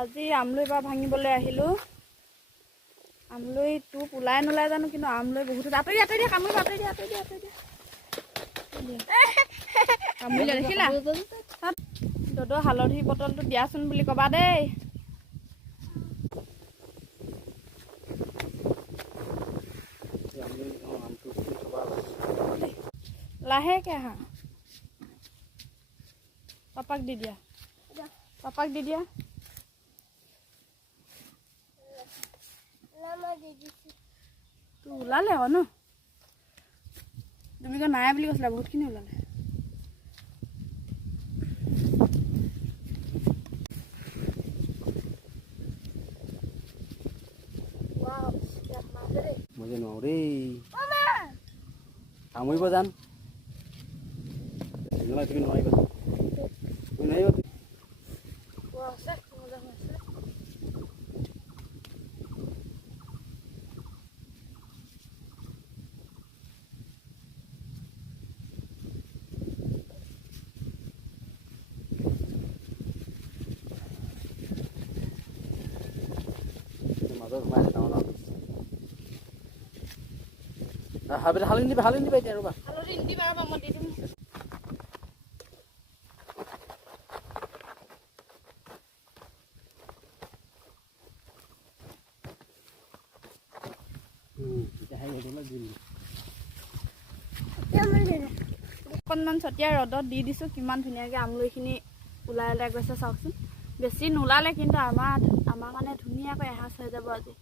আজি আমলৈ বা ভাঙিবলৈ আহিলো। আমলৈ টোপ ওলাই নোলাই জানো, কিন্তু আমলৈ বহুত আঁতৰি দিয়া কামুৰি আঁতৰি দিয়া কামুৰিলে দেখিলা। দদ হালধি বটলটো দিয়াচোন বুলি কবা দেই। লাহেকে আহা, পাপাক দি দিয়া, তোৰ ওলালে আকৌ ন, তুমি কো নাই বুলি কৈছিলা, বহুতখিনি ওলালে। মই যে নোৱাৰো দেই কামুৰিব যাম। তুমি নোৱাৰিবা, মাজত সোমাই আছে ডাঙৰ হালধি দিবা এতিয়া ৰ'বা। হালধি নিদিবা ৰ'বা, মই দি দিম। অকণমান ছটিয়াই ৰ'দত দি দিছোঁ, কিমান ধুনীয়াকৈ আমলৈখিনি ওলাই গৈছে চাওকচোন। বেছি নোলালে, কিন্তু আমাৰ কাৰণে ধুনীয়াকৈ এসাঁজ হৈ যাব আজি।